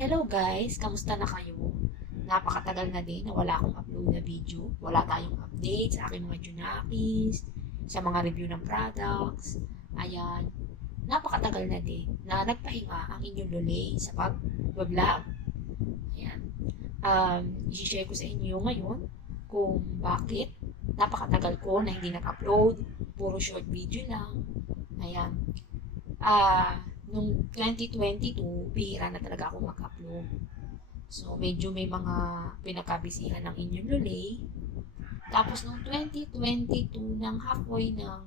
Hello guys, kamusta na kayo? Napakatagal na din na wala akong upload na video. Wala tayong update sa aking mga Junakis, sa mga review ng products. Ayan, napakatagal na din na nagpahinga ang inyong lulay sa pag-vlog. Ayan. Um, i-share ko sa inyo ngayon kung bakit napakatagal ko na hindi nag-upload. Puro short video lang. Ayan. Ah, nung 2022, bihira na talaga ako mag-upload. So, medyo may mga pinakabisihan ng inyong lulay. Tapos, nung 2022, ng halfway ng...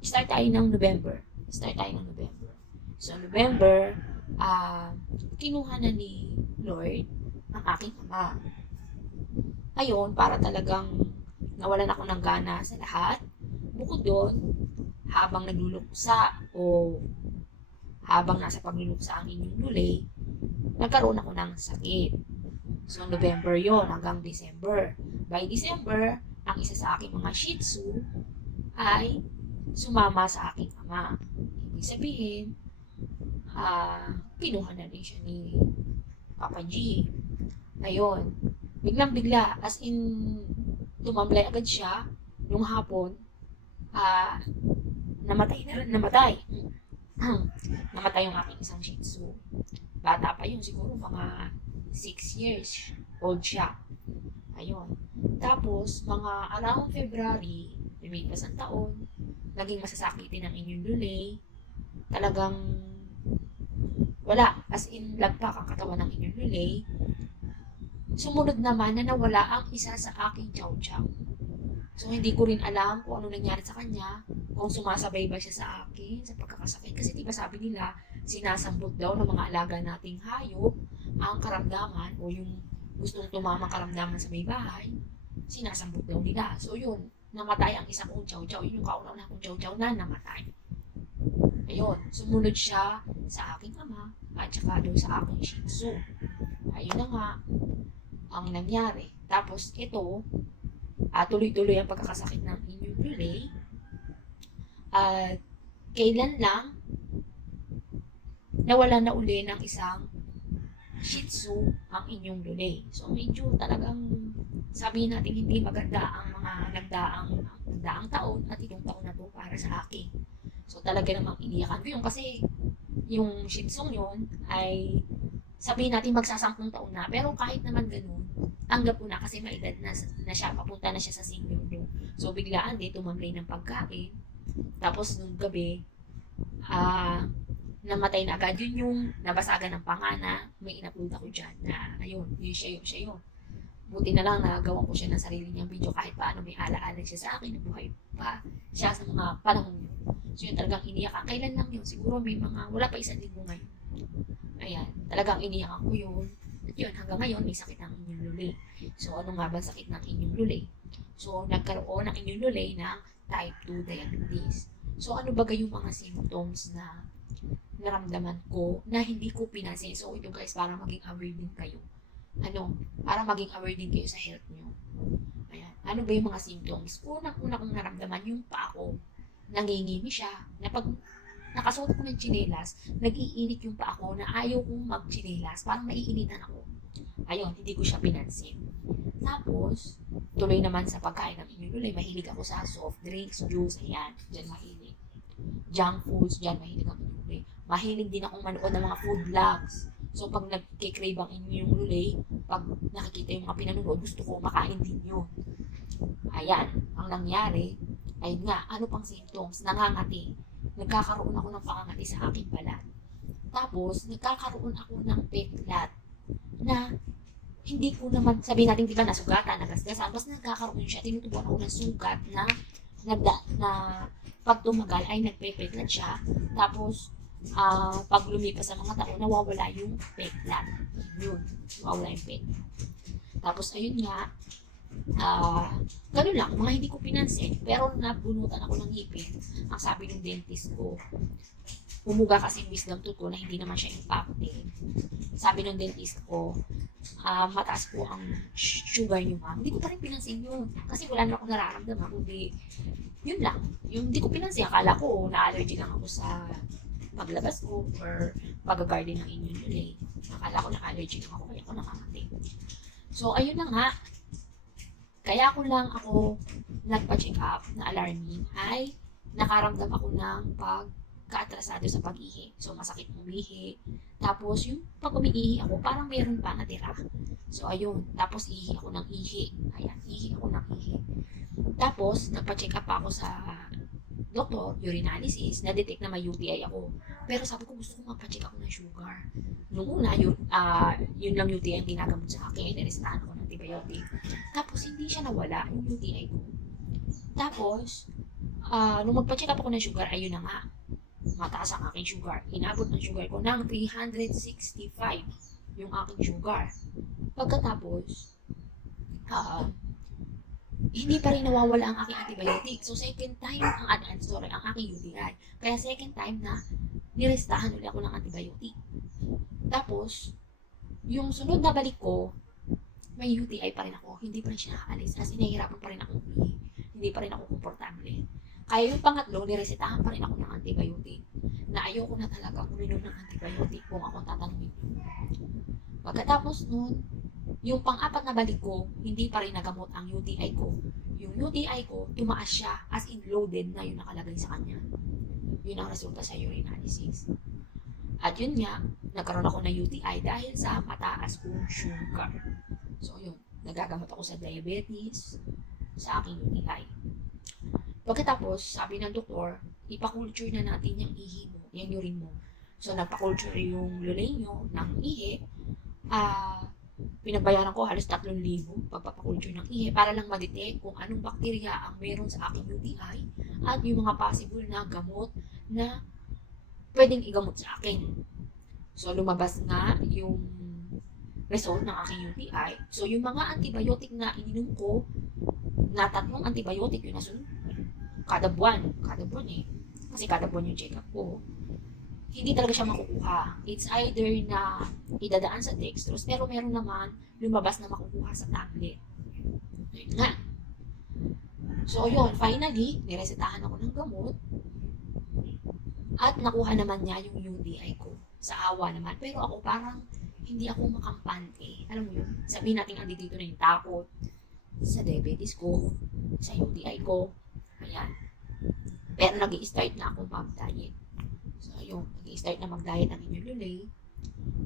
Start tayo ng November. Start tayo ng November. So, November, ah, kinuha na ni Lord ang aking ama. Ayun, para talagang nawalan ako ng gana sa lahat. Bukod doon, habang nagluluksa o habang nasa pagluluksa ang inyong lulay, nagkaroon ako ng sakit. So, November yon hanggang December. By December, ang isa sa aking mga Shih Tzu ay sumama sa aking ama. Ibig sabihin, ah, kinuha na rin siya ni Papa G. Ngayon, biglang-bigla, as in, tumamblay agad siya nung hapon, ah, namatay na rin, namatay. namatay yung aking isang Shih Tzu. Bata pa yun, siguro mga 6 years old siya. Ayun. Tapos, mga around February, lumipas ang taon, naging masasakitin ang inyong lulay. Talagang wala. As in, lagpak ang katawan ng inyong lulay. Sumunod naman na nawala ang isa sa aking chow chow. So, hindi ko rin alam kung ano nangyari sa kanya, kung sumasabay ba siya sa akin sa pagkakasakit. Kasi di sabi nila, sinasambot daw ng mga alaga nating hayop ang karamdaman o yung gustong tumamang karamdaman sa may bahay, sinasambot daw nila. So, yun, namatay ang isang kong chow chow. Yun yung kauna-una kong chow chow na namatay. Ayun, sumunod siya sa aking ama at saka doon sa aking shih tzu. Ayun na nga ang nangyari. Tapos ito, uh, tuloy-tuloy ang pagkakasakit ng inyong lulay. At kailan lang nawala na uli ng isang Shih Tzu ang inyong lulay. So medyo talagang sabihin natin hindi maganda ang mga nagdaang, nagdaang taon at itong taon na to para sa akin. So talaga namang iniyakan ko yun kasi yung Shih Tzu yun ay sabihin natin magsasampung taon na. Pero kahit naman ganun, tanggap ko na kasi may edad na, na siya, papunta na siya sa senior no. So biglaan din, tumamlay ng pagkain. Tapos nung gabi, ah, namatay na agad. Yun yung nabasagan ng pangana. May in-upload ako dyan na, ayun, yun siya yun, siya yun. Buti na lang nagawa ko siya ng sarili niyang video kahit paano may alaala siya sa akin, nabuhay pa siya sa mga panahon yun. So yun talagang iniyakan. Kailan lang yun? Siguro may mga, wala pa isang linggo ngayon. Ayan, talagang iniyakan ko yun. Yun, hanggang ngayon, may sakit ng inyong lulay. So, ano nga ba sakit ng inyong lulay? So, nagkaroon ng inyong lulay ng type 2 diabetes. So, ano ba yung mga symptoms na naramdaman ko na hindi ko pinansin? So, ito guys, para maging aware din kayo. Ano? Para maging aware din kayo sa health nyo. Ayan. Ano ba yung mga symptoms? Unang-una kong naramdaman yung pa ako. Nangingimi siya. Na pag nakasuot ko ng chinelas, nag-iinit yung pa ako na ayaw kong mag-chinelas. Parang naiinitan ako. Ayun, hindi ko siya pinansin. Tapos, tuloy naman sa pagkain ng inyong lulay, mahilig ako sa soft drinks, juice, ayan, dyan mahilig. Junk foods, dyan mahilig ako lulay. Mahilig din akong manood ng mga food vlogs. So, pag nagkikrave ang inyong lulay, pag nakikita yung mga pinanonood, gusto ko makain din yun. Ayan, ang nangyari, ayun nga, ano pang symptoms? Nangangati. Nagkakaroon ako ng pangangati sa aking balat. Tapos, nagkakaroon ako ng peklat na hindi ko naman, sabihin natin, di ba, nasugatan, nagasgasan, tapos nagkakaroon siya, tinutubuan ako ng sugat na, nagda, na pag tumagal ay nagpepeklat siya, tapos, ah pag lumipas sa mga taon, nawawala yung peklat. Yun, nawawala yung peklat. Tapos, ayun nga, ah ganun lang, mga hindi ko pinansin, pero nabunutan ako ng ngipin. Ang sabi ng dentist ko, umuga kasi yung wisdom tooth ko na hindi naman siya impacted. Sabi ng dentist ko, ah mataas po ang sugar niyo ma'am. Hindi ko pa rin pinansin yun. Kasi wala na akong nararamdaman. Kundi, yun lang. Yung hindi ko pinansin, akala ko na-allergy lang ako sa paglabas ko or pag-garden ng inyong lulay. Akala ko na allergy lang ako kaya ako nakakati. So, ayun na nga. Kaya ko lang ako nagpa-check up na alarming ay nakaramdam ako ng pagkaatrasado sa pag-ihi. So, masakit umihi. Tapos, yung pag umiihi ako, parang meron pa natira. So, ayun. Tapos, ihi ako ng ihi. Ayan, ihi ako ng ihi. Tapos, nagpa-check up ako sa doktor, urinalysis, na-detect na may UTI ako. Pero sabi ko, gusto ko magpa-check ako ng sugar. Noong una, yun, ah, yun lang UTI ang ginagamot sa akin. Nirestahan ako ng antibiotic. Tapos, hindi siya nawala, yung UTI ko. Tapos, ah, nung magpa-check up ako ng sugar, ayun na nga. Mataas ang aking sugar. Inabot ng sugar ko ng 365 yung aking sugar. Pagkatapos, ah, hindi pa rin nawawala ang aking antibiotic. So, second time ang, ang sorry, ang aking UTI. Kaya second time na nirestahan ulit ako ng antibiotic. Tapos, yung sunod na balik ko, may UTI pa rin ako. Hindi pa rin siya nakaalis. As in, nahihirapan pa rin ako umihi. Hindi pa rin ako komportable. Kaya yung pangatlo, niresetahan pa rin ako ng antibiotic. Na ayoko na talaga uminom ng antibiotic kung ako tatanungin. Pagkatapos nun, yung pang-apat na balik ko, hindi pa rin nagamot ang UTI ko. Yung UTI ko, tumaas siya as in loaded na yung nakalagay sa kanya. Yun ang resulta sa urinalysis. At yun nga, nagkaroon ako ng UTI dahil sa mataas kong sugar. So yun, nagagamot ako sa diabetes, sa aking UTI. Pagkatapos, sabi ng doktor, ipakulture na natin yung ihi mo, yung urine mo. So, nagpakulture yung lulay nyo ng ihi. Ah, pinagbayaran ko halos 3,000 pagpapakulture ng ihi para lang madetect kung anong bakterya ang meron sa aking UTI at yung mga possible na gamot na pwedeng igamot sa akin. So, lumabas nga yung result ng aking UTI. So, yung mga antibiotic na ininom ko, na tatlong antibiotic yung nasunod kada buwan. Kada buwan eh. Kasi kada buwan yung check-up ko. Hindi talaga siya makukuha. It's either na idadaan sa dextrose, pero meron naman lumabas na makukuha sa tablet. Yun nga. So, yun. Finally, niresetahan ako ng gamot. At nakuha naman niya yung UTI ko. Sa awa naman. Pero ako parang hindi ako makampante. Alam mo yun? Sabihin natin andi dito na yung takot sa diabetes ko, sa UTI ko. Ayan. Pero nag start na ako mag-diet. So, yung nag start na mag-diet ang inyong lulay.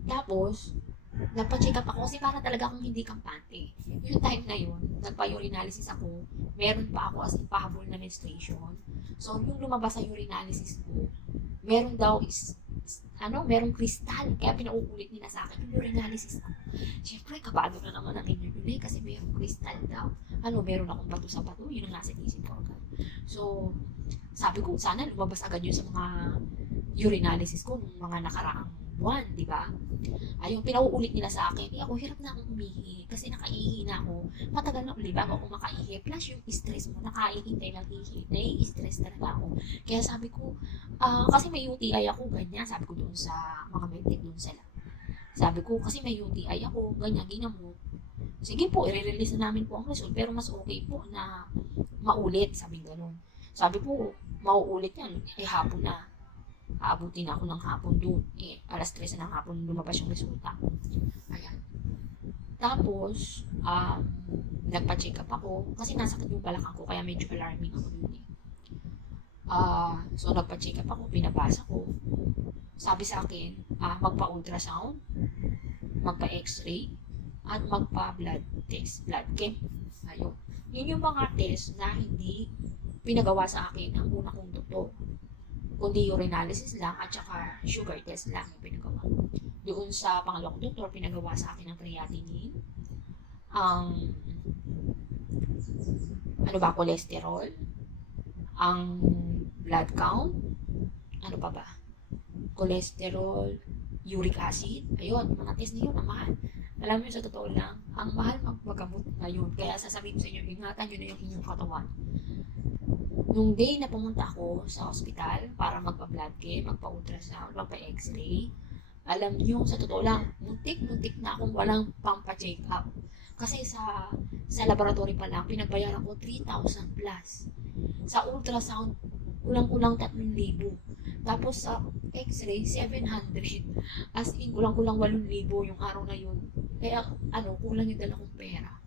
Tapos, nagpa-check up ako kasi para talaga akong hindi kampante. Yung time na yun, nagpa-urinalysis ako, meron pa ako as in pahabol na menstruation. So, yung lumabas sa urinalysis ko, meron daw is, ano, merong kristal. Kaya pinauulit nila sa akin yung urinalysis ko. Siyempre, kabado na naman ang inyong kasi merong kristal daw. Ano, meron akong bato sa bato, yun ang nasa isip ko. So, sabi ko, sana lumabas agad yun sa mga urinalysis ko nung mga nakaraang buwan, di ba? Ayun, pinauulit nila sa akin, eh ako hirap na akong umihi kasi nakaihi na ako. Matagal na ulit bago ako makaihi. Plus yung stress mo, nakaihintay ng ihi. Nai-stress talaga ako. Kaya sabi ko, ah, kasi may UTI ako, ganyan. Sabi ko doon sa mga medtech doon sila. Sabi ko, kasi may UTI ako, ganyan, ginamot. Sige po, i-release na namin po ang result. Pero mas okay po na maulit, sabi ganun. Sabi ko, mauulit yan. Eh, hapon na. Aabutin ako ng hapon doon. Eh, alas 3 na ng hapon lumabas yung resulta. Ayan. Tapos, um, nagpa-check up ako. Kasi nasakit yung balakang ko, kaya medyo alarming ako dun eh. Ah, so, nagpa-check up ako, pinabasa ko. Sabi sa akin, ah, magpa-ultrasound, magpa-x-ray, at magpa-blood test, blood chem. Ayun. Yun yung mga test na hindi pinagawa sa akin ang una kong doktor. Kundi urinalysis lang at saka sugar test lang yung pinagawa. Doon sa pangalawang doktor, pinagawa sa akin ang creatinine, ang ano ba, cholesterol, ang blood count, ano pa ba, cholesterol, uric acid, ayun, mga test na yun, ang mahal. Alam mo sa totoo lang, ang mahal magpagamot ngayon. Kaya sasabihin sa inyo, ingatan nyo na yung inyong katawan. Nung day na pumunta ako sa ospital para magpa-blood chem, magpa-ultrasound, magpa-x-ray, alam nyo, sa totoo lang, muntik-muntik na akong walang pampa-check up. Kasi sa sa laboratory pa lang, pinagbayaran ko 3,000 plus. Sa ultrasound, kulang-kulang 3,000. Tapos sa x-ray, 700. As in, kulang-kulang 8,000 yung araw na yun. Kaya, ano, kulang yung dala kong pera.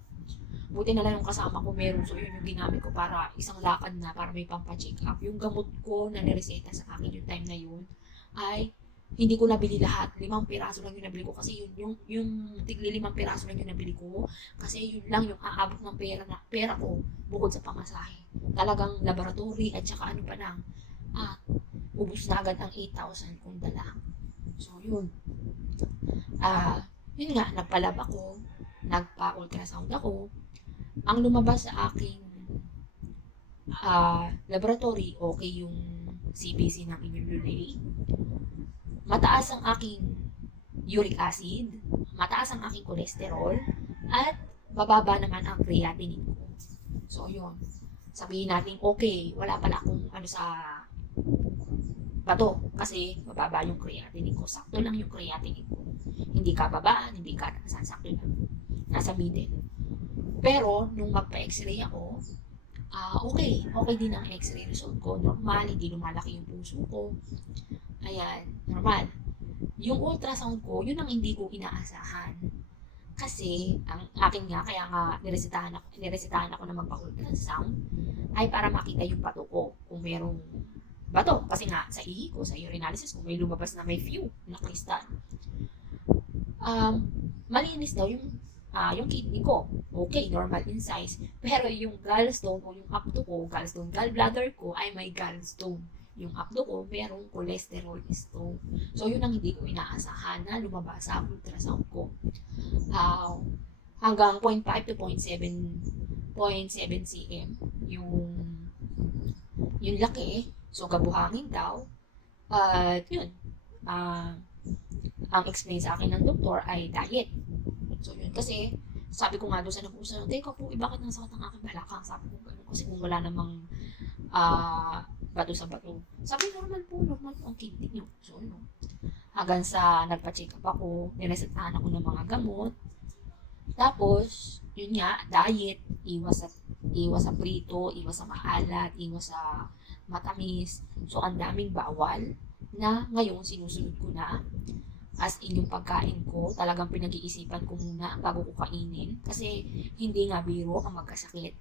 Buti na lang yung kasama ko meron. So, yun yung ginamit ko para isang lakad na para may pampacheck up. Yung gamot ko na nireseta sa akin yung time na yun ay hindi ko nabili lahat. Limang piraso lang yung nabili ko kasi yun, yung, yung tigli limang piraso lang yung nabili ko. Kasi yun lang yung aabot ng pera na pera ko bukod sa pamasahe. Talagang laboratory at saka ano pa lang. At ubus na agad ang 8,000 kong dala. So, yun. Ah, yun nga, nagpalab ako, nagpa-ultrasound ako. Ang lumabas sa aking ah, laboratory, okay yung CBC ng lulay. Mataas ang aking uric acid, mataas ang aking cholesterol, at bababa naman ang creatinine ko. So, yun. Sabihin natin, okay, wala pala akong ano sa bato kasi mababa yung creatinine ko. Sakto lang yung creatinine ko. Hindi ka babaan, hindi ka taasan, sakto lang. Nasa middle. Pero, nung magpa-x-ray ako, ah okay. Okay din ang x-ray result ko. Normal, hindi lumalaki yung puso ko. Ayan, normal. Yung ultrasound ko, yun ang hindi ko inaasahan. Kasi, ang akin nga, kaya nga niresetahan ako, niresetahan ako na magpa-ultrasound, ay para makita yung bato ko. Kung merong bato. Kasi nga, sa ihi ko, sa urinalysis ko, may lumabas na may few na kristal. Um, malinis daw yung ah yung kidney ko. Okay, normal in size. Pero yung gallstone o yung apto ko, gallstone, gallbladder ko ay may gallstone. Yung apto ko, merong cholesterol stone. So, yun ang hindi ko inaasahan na lumabas sa ultrasound ko. Ah, hanggang 0.5 to 0.7 0.7 cm yung yung laki. So, gabuhangin daw. At yun, ah ang explain sa akin ng doktor ay diet. So, yun. Kasi, sabi ko nga doon sa nag-uusap, teka po, eh, bakit nang sakit ang aking balakang? Sabi ko gano'n. Kasi kung wala namang ah bato sa bato. Sabi normal po, normal po ang kidney niyo. So, yun. Hanggang sa nagpa-check up ako, niresetahan ako ng mga gamot. Tapos, yun nga, diet, iwas sa iwas sa prito, iwas sa maalat, iwas sa matamis. So, ang daming bawal na ngayon sinusunod ko na as in yung pagkain ko, talagang pinag-iisipan ko muna bago ko kainin kasi hindi nga biro ang magkasakit.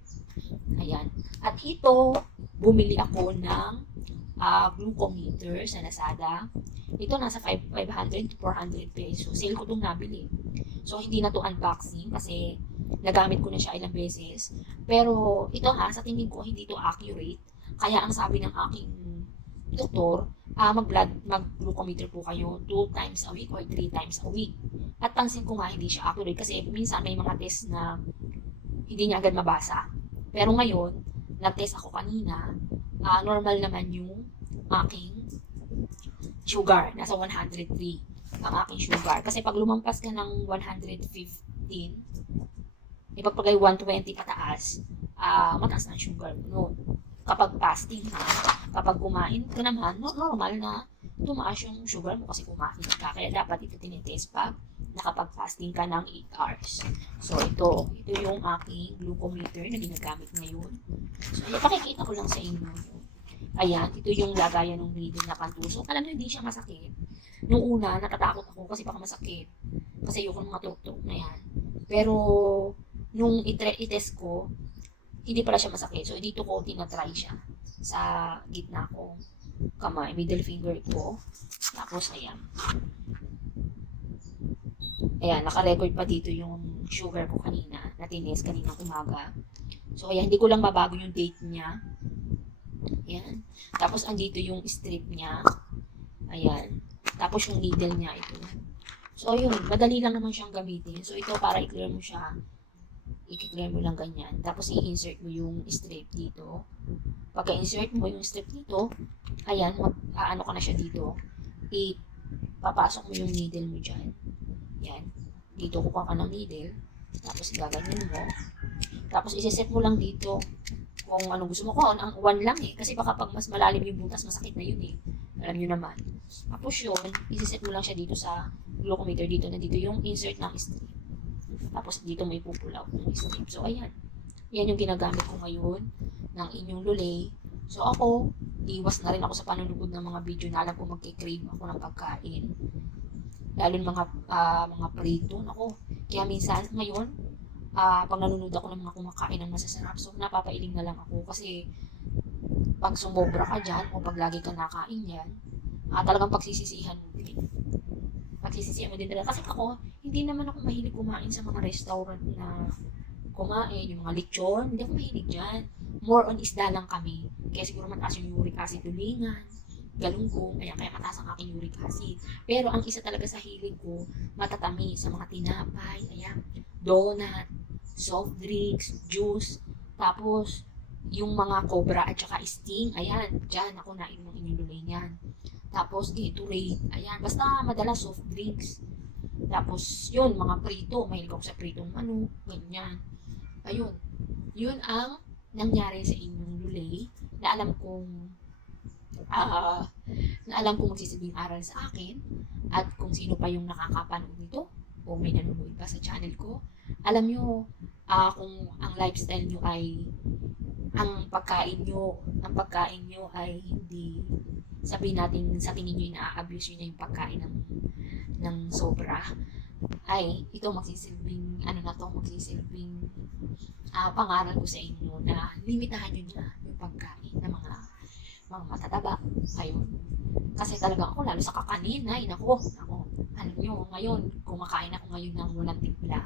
Ayan. At ito, bumili ako ng ah, glucometer sa Lazada. Ito nasa 5, 500 to 400 pesos. Sale ko itong nabili. So, hindi na to unboxing kasi nagamit ko na siya ilang beses. Pero ito ha, sa tingin ko hindi to accurate. Kaya ang sabi ng aking doktor, ah mag-blood, mag-glucometer po kayo 2 times a week or 3 times a week. At pansin ko nga hindi siya accurate kasi minsan may mga test na hindi niya agad mabasa. Pero ngayon, nag-test ako kanina, ah normal naman yung aking sugar. Nasa 103 ang aking sugar. Kasi pag lumampas ka ng 115, ipagpagay 120 pataas, ah mataas na ang sugar mo noon. Kapag fasting ha, kapag kumain ka naman, no- normal na tumaas yung sugar mo kasi kumain ka. Kaya dapat ito tinitest pag nakapag-fasting ka ng 8 hours. So, ito, ito yung aking glucometer na ginagamit ngayon. So, ipakikita ko lang sa inyo. Ayan, ito yung lagayan ng needle na pantusok. Alam niyo, hindi siya masakit. Nung una, natatakot ako kasi baka masakit. Kasi ayoko ng mga tuktok na yan. Pero, nung itre- itest ko, hindi pala siya masakit. So, dito ko tinatry siya sa gitna ko kamay, middle finger ko. Tapos, ayan. Ayan, naka-record pa dito yung sugar ko kanina, na tinis kaninang umaga. So, kaya hindi ko lang mabago yung date niya. Ayan. Tapos, andito yung strip niya. Ayan. Tapos, yung needle niya ito. So, yun. Madali lang naman siyang gamitin. So, ito para i-clear mo siya. I-clear mo lang ganyan. Tapos, i-insert mo yung strip dito. Pagka-insert mo yung strip dito, ayan, mag, aano ka na siya dito. Ipapasok mo yung needle mo dyan. Yan. Dito kukuha ka ng needle. Tapos, gaganyan mo. Tapos, isiset mo lang dito kung ano gusto mo. Kung ang one lang eh. Kasi baka pag mas malalim yung butas, masakit na yun eh. Alam nyo naman. Tapos yun, isiset mo lang siya dito sa glucometer dito na dito yung insert ng strip. Tapos dito may pupulaw ng strip. So ayan. Yan yung ginagamit ko ngayon ng inyong lulay. So ako, iwas na rin ako sa panonood ng mga video na alam ko magkikrave ako ng pagkain. Lalo ng mga, ah, mga prito. Ako, kaya minsan, ngayon, ah, pag nanonood ako ng mga kumakain ng masasarap, so napapailing na lang ako kasi pag sumobra ka dyan o pag lagi ka nakain yan, ah, talagang pagsisisihan mo din. Pagsisisihan mo din talaga. Kasi ako, hindi naman ako mahilig kumain sa mga restaurant na kumain, yung mga lechon, hindi ako mahilig dyan. More on isda lang kami. Kaya siguro mataas yung uric acid tulingan, galunggong, kaya kaya mataas ang aking uric acid. Pero ang isa talaga sa hilig ko, matatamis sa mga tinapay, ayan, donut, soft drinks, juice, tapos yung mga cobra at saka sting, ayan, dyan ako ng inyong lulay niyan. Tapos Gatorade, ayan, basta madalas soft drinks. Tapos yun, mga prito, mahilig ako sa pritong ano, ganyan. Ayun, yun ang nangyari sa inyong lulay na alam kong ah na alam kong magsisilbing aral sa akin at kung sino pa yung nakakapanood nito o may nanonood pa sa channel ko, alam nyo ah kung ang lifestyle nyo ay ang pagkain nyo, ang pagkain nyo ay hindi sabihin natin sa tingin nyo ina-abuse nyo na yung pagkain ng, ng sobra ay ito magsisilbing ano na to magsisilbing ah pangaral ko sa inyo na limitahan nyo na yung pagkain ng mga mga matataba ayun kasi talaga ako lalo sa kakanin ay nako nako alam nyo ngayon kumakain ako ngayon ng walang timpla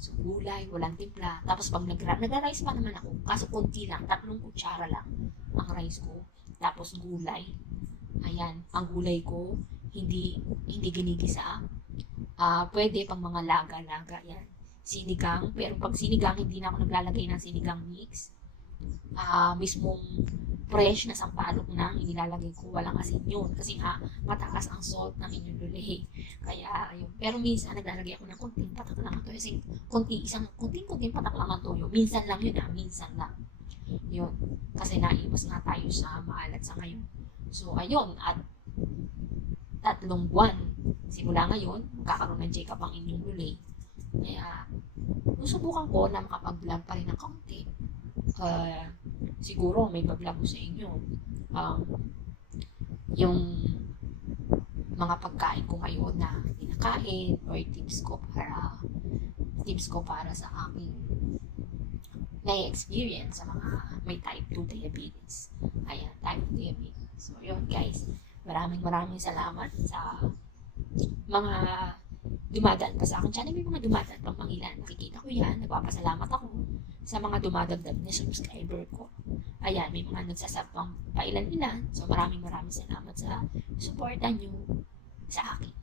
So, gulay, walang timpla. Tapos pag nagra- nagra-rice pa naman ako, kaso konti lang, tatlong kutsara lang ang rice ko. Tapos gulay. Ayan, ang gulay ko, hindi hindi ginigisa. Ah, pwede pang mga laga-laga yan. Sinigang, pero pag sinigang, hindi na ako naglalagay ng sinigang mix. Ah, mismong fresh na sampalok na ang inilalagay ko, walang asin yun. Kasi nga, mataas ang salt ng inyong lulay. Kaya, ayun. Pero minsan, naglalagay ako ng konting patak lang ang toyo. Kasi, konti, isang, konting konting patak lang ang toyo. Minsan lang yun ah, minsan lang. Yun. Kasi naiwas nga tayo sa maalat sa ngayon. So, ayun. At tatlong buwan. Simula ngayon, magkakaroon ng check-up ang inyong lulay. Kaya, susubukan ko na makapag-vlog pa rin ng kaunti. Uh, siguro may bablog ko sa inyo. Um, yung mga pagkain ko ngayon na kinakain or tips ko para tips ko para sa aking na-experience sa mga may type 2 diabetes. Ayan, type 2 diabetes. So, yun guys. Maraming maraming salamat sa mga dumadaan pa sa akin channel. May mga dumadaan pang pangilan. Nakikita ko yan. Nagpapasalamat ako sa mga dumadagdag na subscriber ko. Ayan, may mga nagsasab pang pailan-ilan. So, maraming maraming salamat sa suporta nyo sa akin.